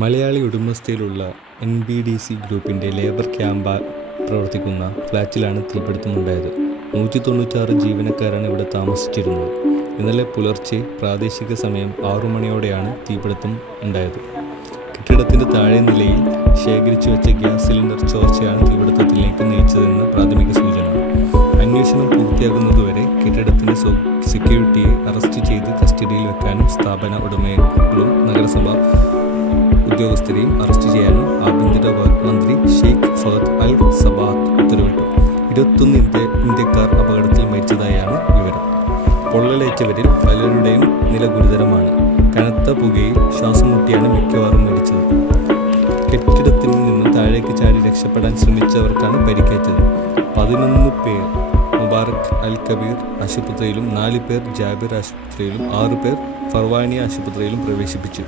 Malayali ഉടമസ്ഥയിലുള്ള NBDC ഗ്രൂപ്പിൻ്റെ labour camp പ്രവർത്തിക്കുന്ന ഫ്ലാറ്റിലാണ് തീപിടുത്തമുണ്ടായത്. 196 ജീവനക്കാരാണ് ഇവിടെ താമസിച്ചിരുന്നത്. ഇന്നലെ പുലർച്ചെ പ്രാദേശിക സമയം 6 മണിയോടെയാണ് തീപിടുത്തം ഉണ്ടായത്. കെട്ടിടത്തിൻ്റെ താഴെ നിലയിൽ ശേഖരിച്ചു വെച്ച ഗ്യാസ് സിലിണ്ടർ ചോർച്ചയാണ് തീപിടുത്തത്തിലേക്ക് നയിച്ചതെന്ന് പ്രാഥമിക സൂചന. അന്വേഷണം പൂർത്തിയാകുന്നതുവരെ കെട്ടിടത്തിൻ്റെ സെക്യൂരിറ്റിയെ അറസ്റ്റ് ചെയ്ത് കസ്റ്റഡിയിൽ വെക്കാനും സ്ഥാപന ഉടമകളും നഗരസഭ ഉദ്യോഗസ്ഥരെയും അറസ്റ്റ് ചെയ്യാനും ആഭ്യന്തര മന്ത്രി ഷെയ്ഖ് ഫഹദ് അൽ സബാത്ത് ഉത്തരവിട്ടു. 21 ഇന്ത്യക്കാർ അപകടത്തിൽ മരിച്ചതായാണ് വിവരം. പൊള്ളലേറ്റവരിൽ പലരുടെയും നില ഗുരുതരമാണ്. കനത്ത പുകയിൽ ശ്വാസം മുട്ടിയാണ് മിക്കവാറും മരിച്ചത്. കെട്ടിടത്തിൽ നിന്ന് താഴേക്ക് ചാടി രക്ഷപ്പെടാൻ ശ്രമിച്ചവർക്കാണ് പരിക്കേറ്റത്. 11 പേർ മുബാറക് അൽ കബീർ ആശുപത്രിയിലും 4 പേർ ജാബിർ ആശുപത്രിയിലും 6 പേർ ഫർവാനി ആശുപത്രിയിലും പ്രവേശിപ്പിച്ചു.